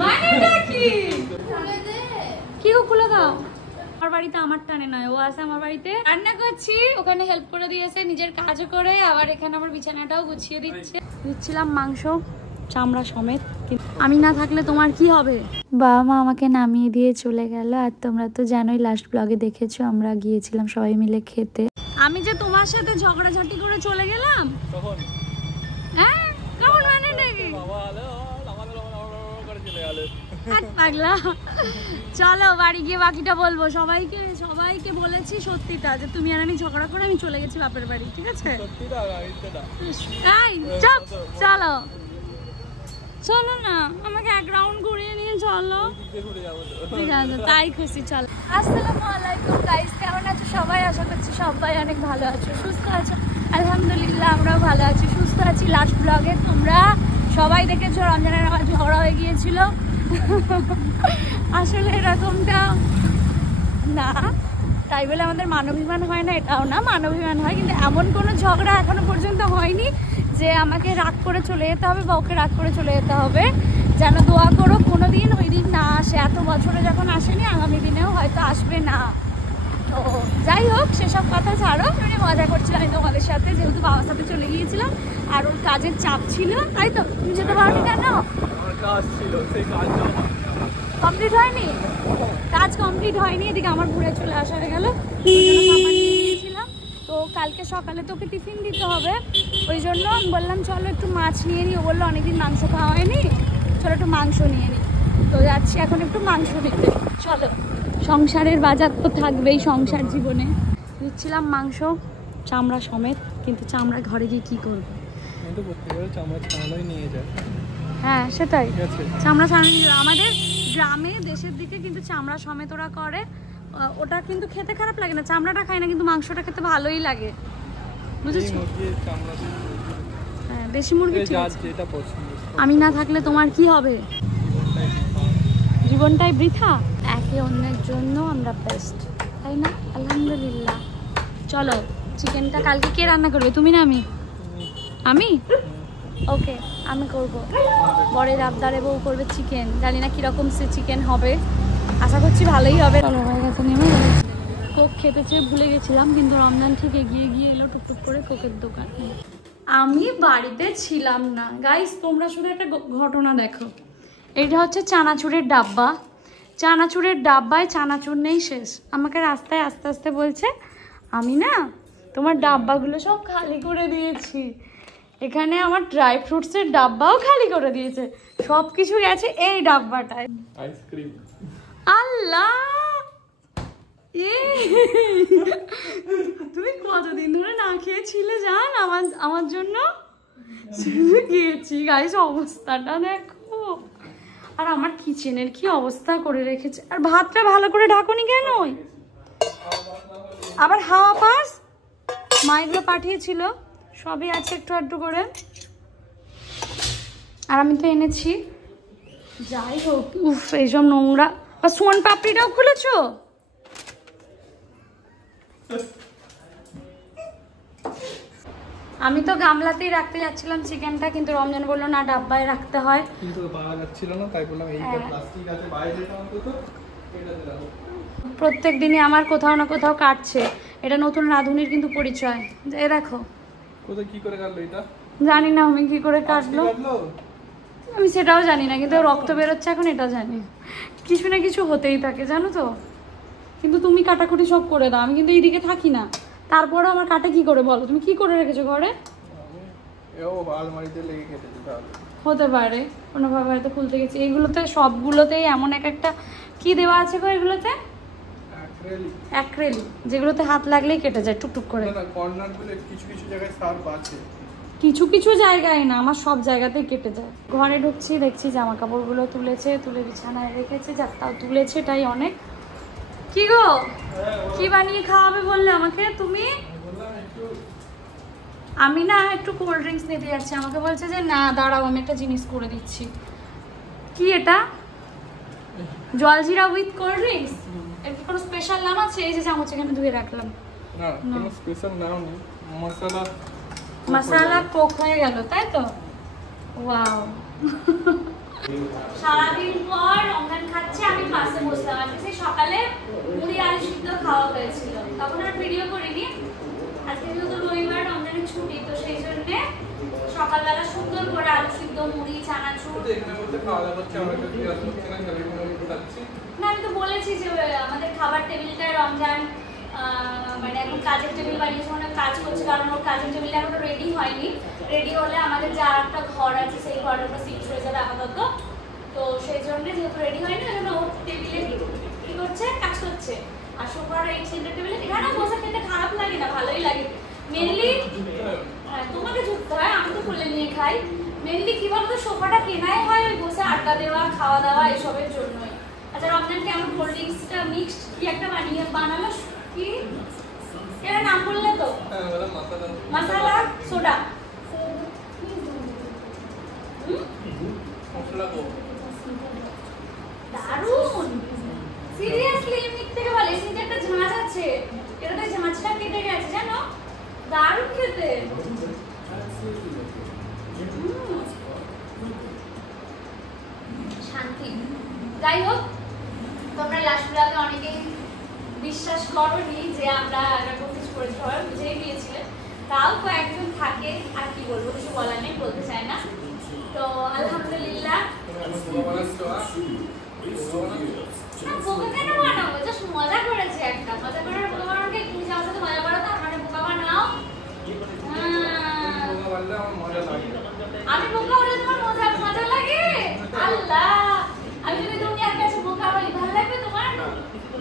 মানেটা কি? কি গো খুলে দাও। আমার বাড়িতে আমার টানে নয়, ও আসে আমার বাড়িতে রান্না করছি, ওখানে হেল্প করে দিয়েছে, নিজের কাজও করে, আবার এখানে আমার বিছানাটাও গুছিয়ে দিচ্ছে। দিচ্ছিলাম মাংস চামড়া সমেত। আমি না থাকলে তোমার কি হবে? বাবা মা আমাকে নামিয়ে দিয়ে চলে গেল। আর তোমরা তো জানোই, লাস্ট ব্লগে দেখেছো আমরা গিয়েছিলাম সবাই মিলে খেতে। আমি যে তোমার সাথে ঝগড়াঝাটি করে চলে গেলাম তখন, হ্যাঁ কখন মানে নাকি পাগলা। চলো বাড়ি গিয়ে বাকিটা বলবো। সবাইকে বলেছি সত্যিটা, যে তুমি আর আমি ঝগড়া করে আমি চলে গেছি বাপের বাড়ি, ঠিক আছে? চলো চলো না, আমাকে এক রাউন্ড ঘুরিয়ে নিয়ে চলো। ঠিক আছে, তাই খুশি। চলো। আসসালামু আলাইকুম গাইস, কেমন আছো সবাই? আশা করছি সবাই অনেক ভালো আছো, সুস্থ আছো। আলহামদুলিল্লাহ আমরাও ভালো আছি, সুস্থ আছি। লাস্ট ব্লগে তোমরা সবাই দেখেছো রমজানের আমার ঝগড়া হয়ে গিয়েছিল। আসলে এরকমটা না, তাই বলে আমাদের মানবিমান হয় না, এটাও না, মানবিমান হয়, কিন্তু এমন কোনো ঝগড়া এখনো পর্যন্ত হয়নি যে আমাকে রাগ করে চলে যেতে হবে বা ওকে রাগ করে চলে যেতে হবে। যেন দোয়া করো কোনোদিন ওই দিন না আসে। এত বছরে যখন আসেনি, আগামী দিনেও হয়তো আসবে না। তো যাই হোক, সেসব কথা ছাড়ো, আমি মজা করছিলাম তোমাদের সাথে, যেহেতু বাবার সাথে চলে গিয়েছিলাম আর ওর কাজের চাপ ছিল, তাই তো তুমি যেতে পারোনি কেন? কমপ্লিট হয়নি, কাজ কমপ্লিট হয়নি, এদিকে আমার ঘুরে চলে আসা হয়ে গেল। গিয়েছিলাম তো কালকে সকালে তোকে টিফিন দিতে হবে, ওই জন্য আমি বললাম চলো একটু মাছ নিয়ে নিই। ও বললো অনেকদিন মাংস খাওয়া হয়নি, চলো একটু মাংস নিয়ে নিই। তো যাচ্ছি এখন একটু মাংস নিতে। চলো, সংসারের বাজার তো থাকবেই সংসার জীবনে। দিচ্ছিলাম মাংস চামড়া সমেত, কিন্তু চামড়া ঘরে গিয়ে কি করবো? হ্যাঁ সেটাই, চামড়া ছাড়ানো। আমাদের গ্রামে দেশের দিকে কিন্তু চামড়া সমেত ওরা করে, ওটা কিন্তু খেতে খারাপ লাগে না। চামড়াটা খাই না, কিন্তু মাংসটা খেতে ভালোই লাগে, বুঝেছো? হ্যাঁ দেশি মুরগি ঠিক আছে। আমি না থাকলে তোমার কি হবে? জীবনটাই বৃথা। একে অন্যের জন্য আমরা বেস্ট, তাই না? আলহামদুলিল্লাহ। চলো, চিকেনটা কালকে কে রান্না করবে, তুমি না আমি? আমি ওকে, আমি করব। বরের আবদারে বউ করবে চিকেন, জানি না কিরকম সে চিকেন হবে, আশা করছি ভালোই হবে। চলো হয়ে গেছে, নেমে কোক খেতে চেয়ে ভুলে গেছিলাম, কিন্তু রমজান ঠিক এগিয়ে গিয়ে এলো টুকটুক করে কোকের দোকান। আমি বাড়িতে ছিলাম না গাইস, তোমরা শুধু একটা ঘটনা দেখো। এটা হচ্ছে চানাচুরের ডাব্বা, চানাচুরের ডাব্বায় চানাচুর নেই শেষ। আমাকে রাস্তায় আস্তে আস্তে বলছে আমি না তোমার ডাব্বাগুলো সব খালি করে দিয়েছি। এখানে আমার ড্রাই ফ্রুটসের ডাব্বাও খালি করে দিয়েছে, সব কিছু গেছে এই ডাব্বাটায়। আইসক্রিম, আল্লাহ তুমি কতদিন ধরে না খেয়েছিলে জান আমার জন্য? গিয়েছি গাইস, অবস্থাটা দেখো। আর আমার কিচেনের কি অবস্থা করে রেখেছে। আর ভাতটা ভালো করে ঢাকুনি কেন? আবার হাওয়া পাস, মা এগুলো পাঠিয়েছিল, সবই আছে একটু একটু করে, আর আমি তো এনেছি। যাই হোক, উফ এইসব নোংরা। আর সোন পাপড়িটাও খুলেছো? আমি তো গামলাতেই রাখতে যাচ্ছিলাম চিকেনটা, কিন্তু রমজান বললো না ডাব্বায় রাখতে হয়, কিন্তু পাওয়া যাচ্ছিল না, তাই বললাম এইটা প্লাস্টিক আছে বাইরে অন্তত এটাতে রাখো। প্রত্যেক দিনই আমার কোথাও না কোথাও কাটছে। এটা নতুন রাঁধুনির কিন্তু পরিচয়। এই দেখো কোথায় কি করে কাটলো এটা, জানি না আমি কি করে কাটলো, আমি সেটাও জানি না, কিন্তু রক্ত বেরোচ্ছে এখন এটা জানি। কিছু না কিছু হতেই থাকে জানো তো। কিন্তু তুমি কাটাকুটি সব করে দাও, আমি কিন্তু এইদিকে থাকি না, তারপরে আমার কাটে কি করে বলো? তুমি কি করে রেখেছো ঘরে? হতে পারে কোনোভাবে হয়তো খুলতে গেছি। এইগুলোতে সবগুলোতেই এমন একটা কি দেওয়া আছে গো, এগুলোতে অ্যাক্রেলিক, যেগুলোতে হাত লাগলেই কেটে যায় টুকটুক করে। কিছু কিছু জায়গায় না, আমার সব জায়গাতেই কেটে যায়। ঘরে ঢুকছি, দেখছি জামা কাপড়গুলো তুলেছে, তুলে বিছানায় রেখেছে, যাক তাও তুলেছে, তাই অনেক। কি গো, কি বানিয়ে খাওয়াবে বললে আমাকে তুমি? আমি না একটু কোল্ড ড্রিঙ্কস নিতে যাচ্ছি, আমাকে বলছে যে না দাঁড়াও আমি একটা জিনিস করে দিচ্ছি। কি এটা? জলজিরা উইথ কোল্ড ড্রিঙ্কস? এর কি কোনো স্পেশাল নাম আছে? এই যে চামচ এখানে ধুয়ে রাখলাম। না কোনো স্পেশাল নাম নেই, মশলা কোক হয়ে গেল, তাই তো? ওয়াও। খাওয়া হয়েছিল, তখন আর ভিডিও করিনি। আজকে যেহেতু রবিবার রমজানের ছুটি, তো সেই জন্য সকালবেলা সুন্দর করে আলু সিদ্ধ, মুড়ি, চানাচুর। না আমি তো বলেছি যে আমাদের খাবার টেবিলটা রমজান মানে এখন কাজের টেবিল বানিয়েছে, অনেক কাজ করছে, কারণ ওর কাজের টেবিলটা এখনো রেডি হয়নি। রেডি হলে আমাদের যা একটা ঘর আছে সেই ঘরে একটা সিট হয়ে যাবে আপাতত। তো সেই জন্য যেহেতু রেডি হয়নি, ওই জন্য ওর টেবিলে কি করছে, কাজ করছে। আর সোফার এই সেন্টার টেবিলে এখানে বসে খেতে খারাপ লাগে না, ভালোই লাগে। মেনলি তোমাকে ঝুঁকতে হয়, আমি তো খুলে নিয়ে খাই। মেনলি কি বলতো, সোফাটা কেনাই হয় ওই বসে আড্ডা দেওয়া, খাওয়া দাওয়া এসবের জন্যই। আচ্ছা রমজান কেমন কোল্ড ড্রিঙ্কসটা মিক্সড কি একটা বানালো, কি এর নাম বললে তো? মশলা সোডা। দারুন, সিরিয়াসলি এমনি থেকে বলে এমনিতে একটা ঝাঁঝ আছে, এটাতে ঝাঁঝটা কেটে গেছে জানো, দারুন খেতে। শান্তি। যাই হোক, তোমরা লাস্ট ব্লগে অনেকেই বিশ্বাস করোনি যে আমরা এরকম কিছু করেছি, সবাই বুঝেই গিয়েছিলে। তাও কয়েকজন থাকে, আর কি বলবো, কিছু বলার নেই, বলতে চায় না। তো আলহামদুলিল্লাহ। বোকা কেন বানাবো, জাস্ট মজা করেছি একটা, মজা করার বোকা বানানোকে তুমি যাওয়ার সাথে মজা করো, তার মানে বোকা বানাও। আমি বোকা হলে তোমার মজা লাগে? আল্লাহ, আমি যদি দুনিয়ার কাছে বোকা বলি ভালো লাগবে তোমার?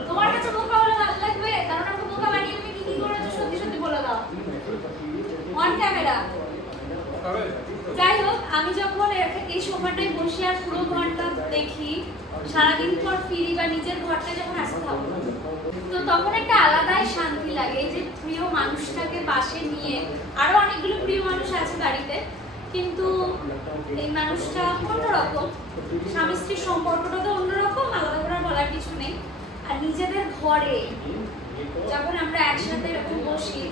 তোমার কাছে বোকা হলে ভালো লাগবে? কারণ আমাকে বোকা বানিয়ে তুমি কি করেছো সত্যি সত্যি বলে দাও অন ক্যামেরা। যাই হোক, আমি যখন এই সোফাটায় বসে আর পুরো ঘরটা দেখি, সারাদিন পর ফিরি বা নিজের ঘরটা যখন আসতে থাকবো, তো তখন একটা আলাদাই শান্তি লাগে। এই যে প্রিয় মানুষটাকে পাশে নিয়ে, আরো অনেকগুলো প্রিয় মানুষ আছে বাড়িতে, কিন্তু এই মানুষটা অন্যরকম, স্বামী স্ত্রীর সম্পর্কটা তো অন্যরকম, আলাদা করে বলার কিছু নেই। আর নিজেদের ঘরে যখন আমরা একসাথে এরকম বসি,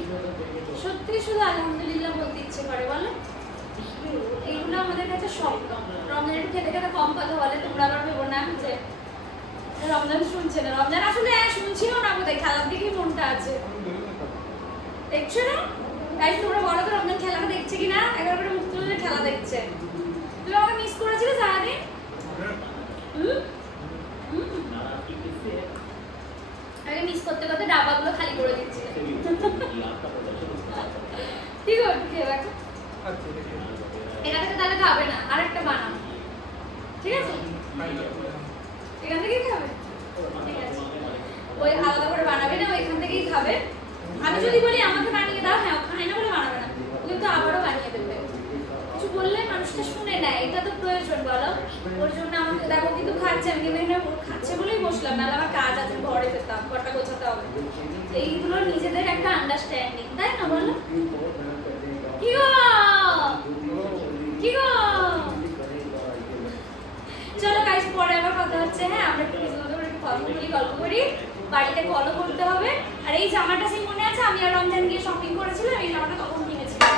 সত্যি শুধু আলহামদুলিল্লাহ বলতে ইচ্ছে করে, বলো? এইগুলো আমাদের কাছে স্বপ্ন। রমজান একটু খেতে খেতে কম কথা বলে, তোমরা আবার ভেবো না যে রমজান শুনছে না। রমজান আসলে শুনছিল না, বোধহয় খেলার দিকেই মনটা আছে, দেখছো না? তাই তোমরা বলো তো রমজান খেলাটা দেখছে কিনা, একবার করে মুখ তুলে খেলা দেখছে। তুমি আমাকে মিস করেছিলে সারাদিন? আগে মিস করতে করতে ডাব্বাগুলো খালি করে দিচ্ছিলে। ঠিক আছে, খেয়ে রাখো। এখান থেকে তাহলে খাবে না, আরেকটা বানাও, ঠিক আছে? এখান থেকেই খাবে, ঠিক আছে? ওই আলাদা করে বানাবে না, ওইখান থেকেই খাবে। আমি যদি বলি আমাকে বানিয়ে দাও, হ্যাঁ খাই না বলে বানাবে না, কিন্তু আবারও বানিয়ে দেবে। কিছু বললে মানুষটা শুনে নেয়, এটা তো প্রয়োজন, বলো? ওর জন্য আমাকে দেখো কিন্তু খাচ্ছে, আমি কিন্তু খাচ্ছে বলেই বসলাম, নাহলে আমার কাজ আছে, ঘরে যেতাম, ঘরটা গোছাতে হবে। এইগুলো নিজেদের একটা আন্ডারস্ট্যান্ডিং, তাই না বলো? কি গো কি গো, চলো গাইস, পরে আবার কথা হচ্ছে। হ্যাঁ, আমরা একটু কথা বলি, গল্প করি, বাড়িতে কলও করতে হবে। আর এই জামাটা সেই মনে আছে, আমি আর রমজান গিয়ে শপিং করেছিলাম, এই জামাটা তখন কিনেছিলাম,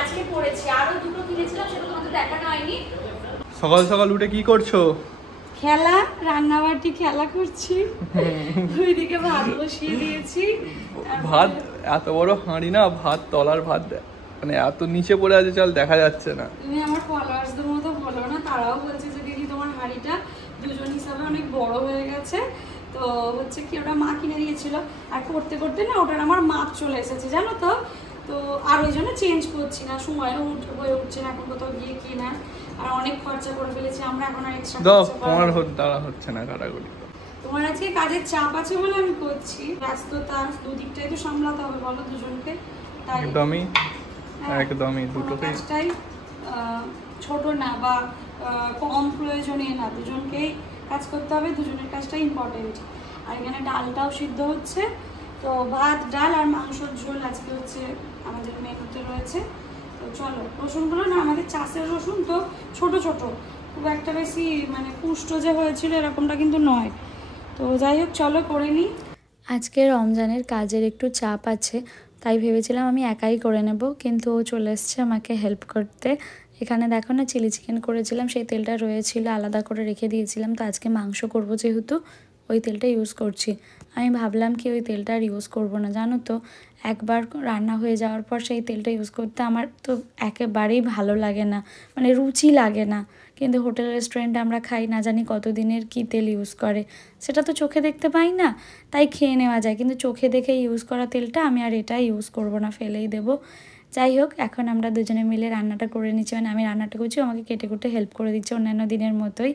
আজকে পরেছি। আরো দুটো কিনেছিলাম, সেটা তোমাদের দেখানো হয়নি। সকাল সকাল উঠে কি করছো? খেলা, রান্নাবাটি খেলা করছি। ওইদিকে ভাত বসিয়ে দিয়েছি। ভাত এত বড় হাঁড়ি না, ভাত তলার ভাত মানে এত নিচে পড়ে আছে, চল দেখা যাচ্ছে না। তুমি আমার ফলোয়ার্সদের মতো বলো না, তারাও বলছে যে দিদি তোমার হাঁড়িটা দুজন হিসাবে অনেক বড় হয়ে গেছে। তো হচ্ছে কি, ওটা মা কিনে দিয়েছিল, আর করতে করতে না ওটার আমার মাপ চলে এসেছে, জানো তো। তো আর ওই জন্য চেঞ্জ করছি না, সময়ও হয়ে উঠছে না এখন কোথাও গিয়ে কিনা, আর অনেক খরচা করে ফেলেছি আমরা, এখন আর এক্সট্রা তোমার দ্বারা হচ্ছে না কাটাকুটি। তোমার আজকে কাজের চাপ আছে বলে আমি করছি, ব্যস্ততা দুদিকটাই তো সামলাতে হবে, বলো দুজনকে। তাই একদমই একদমই দুটো কাজটাই ছোট না বা কম প্রয়োজনীয় না, দুজনকেই কাজ করতে হবে, দুজনের কাজটাই ইম্পর্টেন্ট। আর এখানে ডালটাও সিদ্ধ হচ্ছে, তো ভাত, ডাল আর মাংসর ঝোল আজকে হচ্ছে আমাদের মেনুতে রয়েছে। তো চলো, রসুনগুলো না আমাদের চাষের রসুন, তো ছোট ছোট, খুব একটা বেশি মানে পুষ্ট যে হয়েছিল এরকমটা কিন্তু নয়। তো যাই হোক, চলো করে নিই। আজকে রমজানের কাজের একটু চাপ আছে, তাই ভেবেছিলাম আমি একাই করে নেব, কিন্তু ও চলে এসছে আমাকে হেল্প করতে। এখানে দেখো না, চিলি চিকেন করেছিলাম, সেই তেলটা রয়েছিল, আলাদা করে রেখে দিয়েছিলাম। তো আজকে মাংস করব যেহেতু, ওই তেলটা ইউজ করছি। আমি ভাবলাম কি ওই তেলটা আর ইউজ করবো না, জানো তো একবার রান্না হয়ে যাওয়ার পর সেই তেলটা ইউজ করতে আমার তো একেবারেই ভালো লাগে না, মানে রুচি লাগে না। কিন্তু হোটেল রেস্টুরেন্টে আমরা খাই, না জানি কতদিনের কী তেল ইউজ করে, সেটা তো চোখে দেখতে পাই না, তাই খেয়ে নেওয়া যায়। কিন্তু চোখে দেখে ইউজ করা তেলটা আমি আর এটাই ইউজ করব না, ফেলেই দেবো। যাই হোক, এখন আমরা দুজনে মিলে রান্নাটা করে নিচ্ছি, মানে আমি রান্নাটা করছি, আমাকে কেটে কুটে হেল্প করে দিচ্ছে অন্যান্য দিনের মতোই।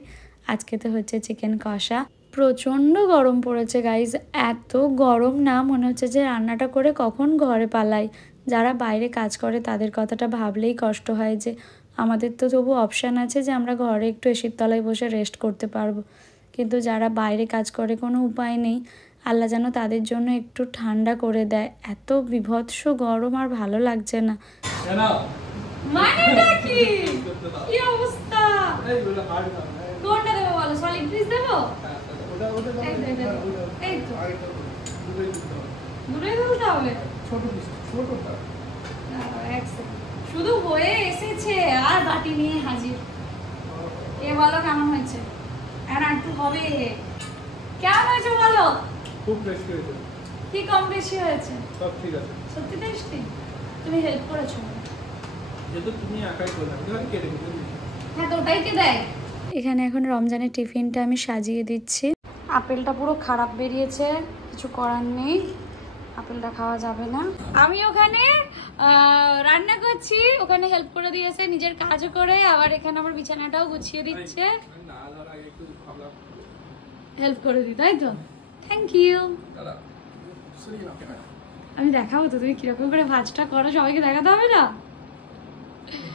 আজকে তো হচ্ছে চিকেন কষা। প্রচণ্ড গরম পড়েছে গাইজ, এত গরম না মনে হচ্ছে যে রান্নাটা করে কখন ঘরে পালাই। যারা বাইরে কাজ করে তাদের কথাটা ভাবলেই কষ্ট হয় যে আমাদের তো তবু অপশান আছে যে আমরা ঘরে একটু এসির তলায় বসে রেস্ট করতে পারবো, কিন্তু যারা বাইরে কাজ করে কোনো উপায় নেই। আল্লাহ যেন তাদের জন্য একটু ঠান্ডা করে দেয়, এত বিভৎস গরম আর ভালো লাগছে না। মানেটা কি? কি অবস্থা? কোনটা দেবো বলো? সলিড পিস দেবো? এই তো দুটোই দেবো তাহলে। শুধু হয়ে এসেছে আর বাটি নিয়ে হাজির। এ বলো কেমন হয়েছে? আর একটু হবে। কেমন হয়েছে বলো? খুব টেস্টি হয়েছে। কি কম বেশি হয়েছে? সব ঠিক আছে। সত্যি টেস্টি? তুমি হেল্প করেছো? যেহেতু তুমি একাই করলে, আমি হয়তো কেটে দিতে। হ্যাঁ তো ওটাই কে দেয়? এখানে এখন রমজানের টিফিনটা আমি সাজিয়ে দিচ্ছি। আপেলটা পুরো খারাপ বেরিয়েছে, কিছু করার নেই, আপেলটা খাওয়া যাবে না। আমি ওখানে রান্না করছি, ওখানে হেল্প করে দিয়েছে, নিজের কাজও করে, আবার এখানে আমার বিছানাটাও গুছিয়ে দিচ্ছে। হেল্প করে দিই তাই তো? Thank you. আমি দেখাবো তো তুমি কিরকম করে ভাজটা করো, সবাইকে দেখাতে হবে না?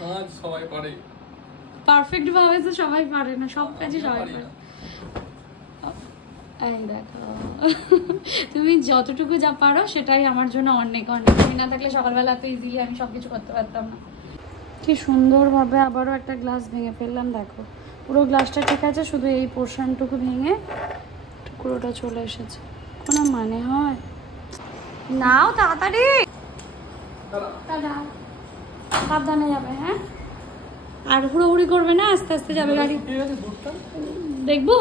ভাজ সবাই পারে, পারফেক্ট ভাবে তো সবাই পারে না, সব কাজে সবাই পারে। এই দেখো, তুমি যতটুকু যা পারো সেটাই আমার জন্য অনেক অনেক। তুমি না থাকলে সকালবেলা এত ইজিলি আমি সবকিছু করতে পারতাম না। কি সুন্দরভাবে আবারও একটা গ্লাস ভেঙে ফেললাম, দেখো পুরো গ্লাসটা ঠিক আছে, শুধু এই পোর্শনটুকু ভেঙে টুকরোটা চলে এসেছে। কোনো মানে হয়? নাও তাড়াতাড়ি, সাবধানে যাবে। হ্যাঁ, আর হুড়োহুড়ি করবে না, আস্তে আস্তে যাবে গাড়ি। দেখবো,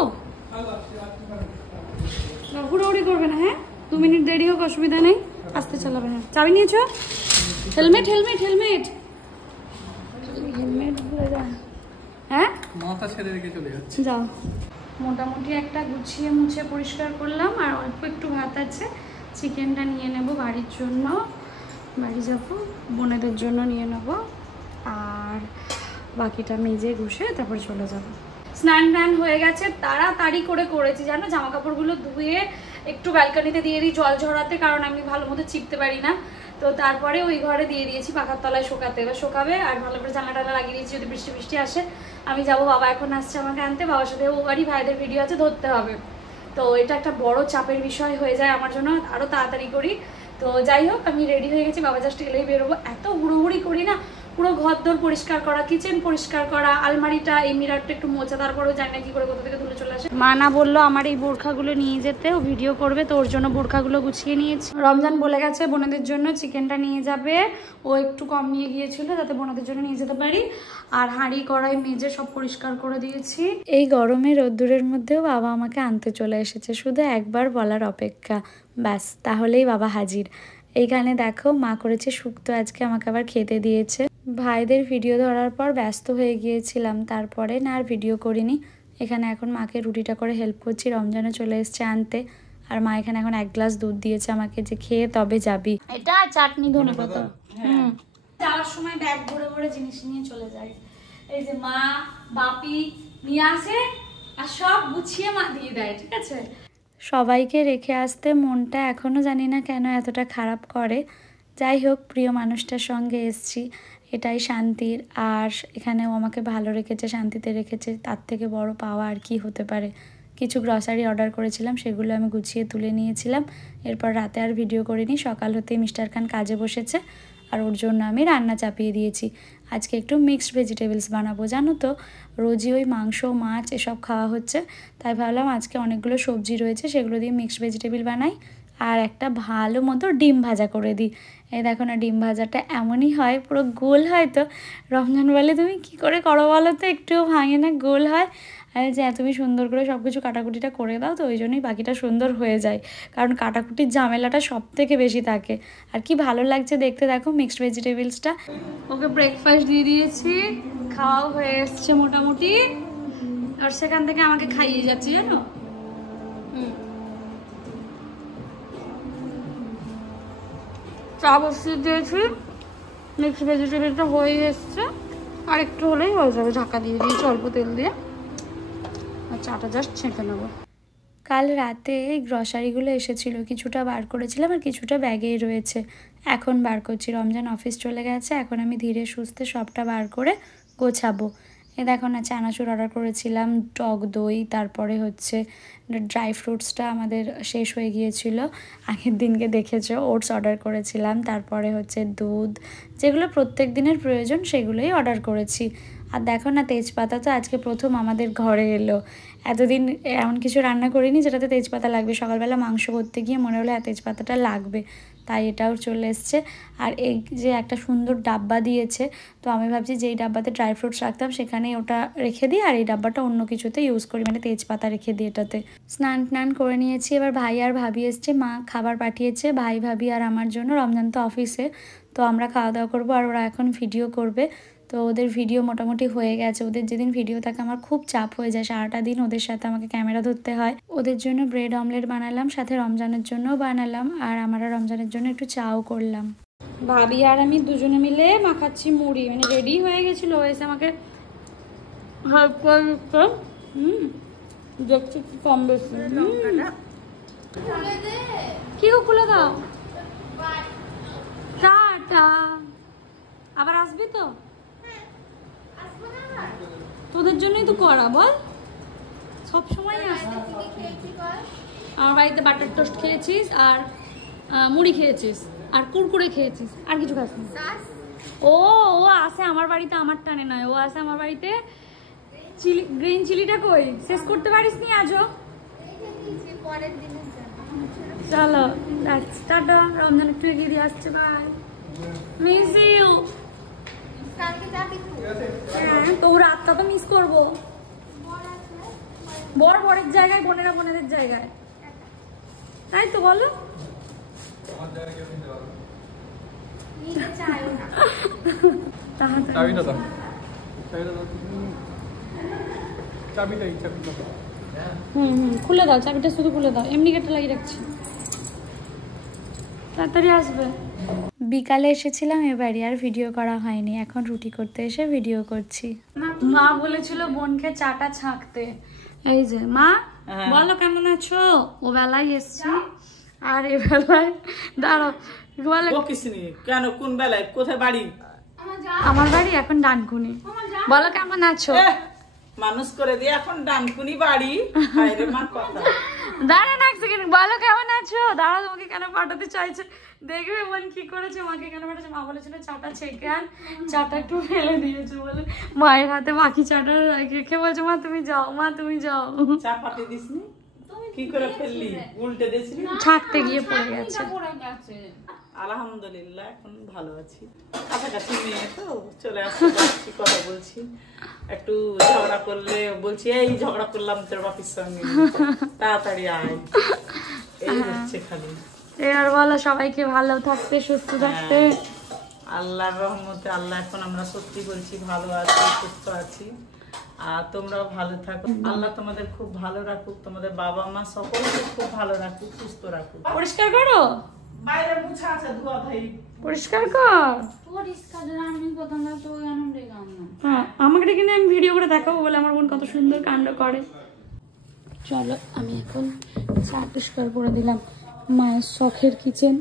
হুড়োহুড়ি করবে না। হ্যাঁ, 2 মিনিট দেরি হোক অসুবিধা নেই, আস্তে চালাবে। হ্যাঁ, চাবি নিয়েছো? হেলমেট হেলমেট হেলমেট হেলমেট ভুলে যা। হ্যাঁ, মাথা ছেড়ে রেখে চলে যাচ্ছে। যাও। মোটামুটি একটা গুছিয়ে মুছে পরিষ্কার করলাম, আর অল্প একটু ভাত আছে, চিকেনটা নিয়ে নেব বাড়ির জন্য, বাড়ি যাবো, বোনেদের জন্য নিয়ে নেব, আর বাকিটা মেজে ঘুষে তারপরে চলে যাব। স্নান টান হয়ে গেছে, তাড়াতাড়ি করে করেছি জানো, জামা কাপড়গুলো ধুয়ে একটু ব্যালকনিতে দিয়ে দিই জল ঝরাতে, কারণ আমি ভালো মতো চিপতে পারি না। তো তারপরে ওই ঘরে দিয়ে দিয়েছি পাখার তলায় শোকাতে, এবার শোকাবে, আর ভালো করে জানলা টালা লাগিয়ে দিয়েছি, যদি বৃষ্টি বৃষ্টি আসে। আমি যাবো, বাবা এখন আসছে আমাকে আনতে, বাবার সাথে ও বাড়ি ভাইদের ভিডিও আছে, ধরতে হবে। তো এটা একটা বড় চাপের বিষয় হয়ে যায় আমার জন্য, আরও তাড়াতাড়ি করি। তো যাই হোক, আমি রেডি হয়ে গেছি, বাবা জাস্ট এলেই বেরোবো। এত হুড়োহুড়ি করি না, পুরো ঘর দোর পরিষ্কার করা, কিচেন পরিষ্কার করা, আলমারিটা এই মিরারটা একটু মোছা, তারপরেও জানি না কি করে কোথা থেকে ধুলে চলে আসে। মা না বললো আমার এই বোরখাগুলো নিয়ে যেতে, ও ভিডিও করবে, তো ওর জন্য বোরখাগুলো গুছিয়ে নিয়েছি। রমজান বলে গেছে বোনেদের জন্য চিকেনটা নিয়ে যাবে, ও একটু কম নিয়ে গিয়েছিল যাতে বোনেদের জন্য নিয়ে যেতে পারি। আর হাঁড়ি কড়াই মেজে সব পরিষ্কার করে দিয়েছি। এই গরমে রোদ্দুরের মধ্যেও বাবা আমাকে আনতে চলে এসেছে, শুধু একবার বলার অপেক্ষা, ব্যাস তাহলেই বাবা হাজির। এইখানে দেখো মা করেছে শুক্তো, আজকে আমাকে আবার খেতে দিয়েছে। ভাইদের ভিডিও ধরার পর ব্যস্ত হয়ে গিয়েছিলাম, তারপরে না আর ভিডিও করিনি। এখানে এখন মাকে রুটিটা করে হেল্প করছি, রমজানও চলে এসছে আনতে, আর মা এখানে এখন 1 গ্লাস দুধ দিয়েছে আমাকে যে খেয়ে তবে যাবি। এটা চাটনি ধনেপাতা। যাওয়ার সময় ব্যাগ ভরে ভরে জিনিস নিয়ে চলে যায়, এই যে মা বাপি নিয়ে আসে আর সব গুছিয়ে মা দিয়ে দেয়, ঠিক আছে। সবাইকে রেখে আসতে মনটা এখনও জানি না কেন এতটা খারাপ করে। যাই হোক, প্রিয় মানুষটার সঙ্গে এসছি, এটাই শান্তির। আর এখানেও আমাকে ভালো রেখেছে, শান্তিতে রেখেছে, তার থেকে বড় পাওয়া আর কি হতে পারে। কিছু গ্রসারি অর্ডার করেছিলাম, সেগুলো আমি গুছিয়ে তুলে নিয়েছিলাম। এরপর রাতে আর ভিডিও করিনি, সকাল হতেই মিস্টার খান কাজে বসেছে, আর ওর জন্য আমি রান্না চাপিয়ে দিয়েছি। আজকে একটু মিক্সড ভেজিটেবলস বানাবো, জানো তো রোজই ওই মাংস মাছ এসব খাওয়া হচ্ছে, তাই ভাবলাম আজকে অনেকগুলো সবজি রয়েছে, সেগুলো দিয়ে মিক্সড ভেজিটেবল বানাই, আর একটা ভালো মতো ডিম ভাজা করে দিই। এই দেখো না, ডিম ভাজাটা এমনই হয়, পুরো গোল হয়। তো রমজান বলে তুমি কি করে করো বলো তো, একটুও ভাঙে না, গোল হয়। আমি যে তুমি সুন্দর করে সব কিছু কাটাকুটিটা করে দাও, তো ওই জন্যই বাকিটা সুন্দর হয়ে যায়, কারণ কাটাকুটির ঝামেলাটা সব থেকে বেশি থাকে। আর কি ভালো লাগছে দেখতে, দেখো মিক্সড ভেজিটেবলসটা। ওকে ব্রেকফাস্ট দিয়ে দিয়েছি, খাওয়াও হয়ে এসছে মোটামুটি, আর সেখান থেকে আমাকে খাইয়ে যাচ্ছে জানো। চা বসিয়ে দিয়েছি, মিক্সড ভেজিটেবলটা হয়ে এসছে, আর একটু হলেই হয়ে যাবে। ঢাকা দিয়ে দিয়েছি অল্প তেল দিয়ে, আর চাটা জাস্ট ছেঁকে নেবো। কাল রাতে এই গ্রসারিগুলো এসেছিল, কিছুটা বার করেছিলাম আর কিছুটা ব্যাগেই রয়েছে, এখন বার করছি। রমজান অফিস চলে গেছে, এখন আমি ধীরে সুস্থে সবটা বার করে গোছাবো। এ দেখো না, চানাচুর অর্ডার করেছিলাম, টক দই, তারপরে হচ্ছে ড্রাই ফ্রুটসটা আমাদের শেষ হয়ে গিয়েছিল আগের দিনকে দেখেছো, ওটস অর্ডার করেছিলাম, তারপরে হচ্ছে দুধ, যেগুলো প্রত্যেক দিনের প্রয়োজন সেগুলোই অর্ডার করেছি। আর দেখো না, তেজপাতা তো আজকে প্রথম আমাদের ঘরে এলো। এতদিন এমন কিছু রান্না করিনি যেটাতে তেজপাতা লাগবে, সকালবেলা মাংস করতে গিয়ে মনে হলো তেজপাতাটা লাগবে, তাই এটাও চলে এসছে। আর এই যে একটা সুন্দর ডাব্বা দিয়েছে, তো আমি ভাবছি যেই ডাব্বাতে ড্রাই ফ্রুটস রাখতাম সেখানেই ওটা রেখে দিই, আর এই ডাব্বাটা অন্য কিছুতে ইউজ করি, মানে তেজপাতা রেখে দিই এটাতে। স্নান করে নিয়েছি, এবার ভাই আর ভাবি এসছে, মা খাবার পাঠিয়েছে ভাই ভাবি আর আমার জন্য। রমজান তো অফিসে, তো আমরা খাওয়া দাওয়া করবো, আর ওরা এখন ভিডিও করবে। তো ওদের ভিডিও মোটামুটি হয়ে গেছে। ওদের যেদিন ভিডিও থাকে আমার খুব চাপ হয়ে যায়, সারাটা দিন ওদের সাথে আমাকে ক্যামেরা ধরতে হয়। ওদের জন্য ব্রেড অমলেট বানালাম, সাথে রমজানের জন্যও বানালাম, আর আমরা রমজানের জন্য একটু চাও করলাম। ভাবি আর আমি দুজনে মিলে মাখাচ্ছি মুড়ি, মানে রেডি হয়ে গেছিলো, এসে আমাকে হেল্প করে দেখছি কি কম বেশি। কি খুলে দাও, টাটা। আবার আসবি তো? তোদের জন্যই তো করা, বল সব সময় আসতে। আমার বাড়িতে বাটার টোস্ট খেয়েছিস, আর মুড়ি খেয়েছিস, আর কুরকুরে খেয়েছিস, আর কিছু খাসনি। ও আসে আমার বাড়িতে, আমার টানে নয়, ও আসে আমার বাড়িতে। চিলি, গ্রিন চিলিটা কই শেষ করতে পারিস নি আজও? চলো টাটা, রমজান একটু এগিয়ে দিয়ে আসছে, বাই, মিস ইউ। হ্যাঁ, তো রাতটা তো মিস করবো। বরের জায়গায়, বোনেরা বোনেদের জায়গায়, তাই তো বলো। খুলে দাও চাবিটা, শুধু খুলে দাও, এমনি গেটটা লাগিয়ে রাখছি, তাড়াতাড়ি আসবে। বিকালে এসেছিলাম এবারে, আর ভিডিও করা হয়নি, এখন রুটি করতে এসে ভিডিও করছি। মা বলেছিল বোনকে চাটা ছাঁকতে, এই যে মা বলো কেমন আছো। ও বেলায় এসছি, আর এ বেলায় দাঁড়ো বলে কেন, কোন বেলায়, কোথায় বাড়ি? আমার বাড়ি এখন ডানকুনি। বলো কেমন আছো। মানুষ করে দিয়ে এখন ডানকুনি বাড়ি। দাঁড়া না এক সেকেন্ড, বলো কেমন আছো। দাঁড়া, তোমাকে কেন পাঠাতে চাইছে দেখবে বোন কি করেছে, মাকে কেন পাঠাচ্ছে। মা বলেছিল চাটা ছেঁকে আন, চাটা একটু ফেলে দিয়েছে বলে মায়ের হাতে বাকি চাটা রেখে বলছে মা তুমি যাও, মা তুমি যাও। চা পাতে দিসনি, কি করে ফেললি, উল্টে দিয়েছিলি। ছাঁকতে গিয়ে পড়ে গেছে। আলহামদুলিল্লাহ এখন ভালো আছি, কাছাকাছি মেয়ে তো চলে আসছি, কথা বলছি। একটু ঝগড়া করলে বলছি এই ঝগড়া করলাম তোর বাপির সঙ্গে, তাড়াতাড়ি আয়, এই হচ্ছে খালি। আর বলো সবাইকে ভালো থাকতে, সুস্থ থাকতে। আল্লাহর রহমতে আল্লাহ এখন আমরা সত্যি বলছি ভালো আছি, সুস্থ আছি, আর তোমরাও ভালো থাকো। আল্লাহ তোমাদের খুব ভালো রাখুক, তোমাদের বাবা মা সকলকে খুব ভালো রাখুক, সুস্থ রাখুক। পরিষ্কার করো, বাইরে মুছা আছে, ধোয়া ধাই পরিষ্কার কর। হ্যাঁ, আমাকে ডেকে নিয়ে আমি ভিডিও করে দেখাবো বলে আমার বোন কত সুন্দর কাণ্ড করে। চলো আমি এখন চা পরিষ্কার করে দিলাম, মায়ের শখের কিচেন।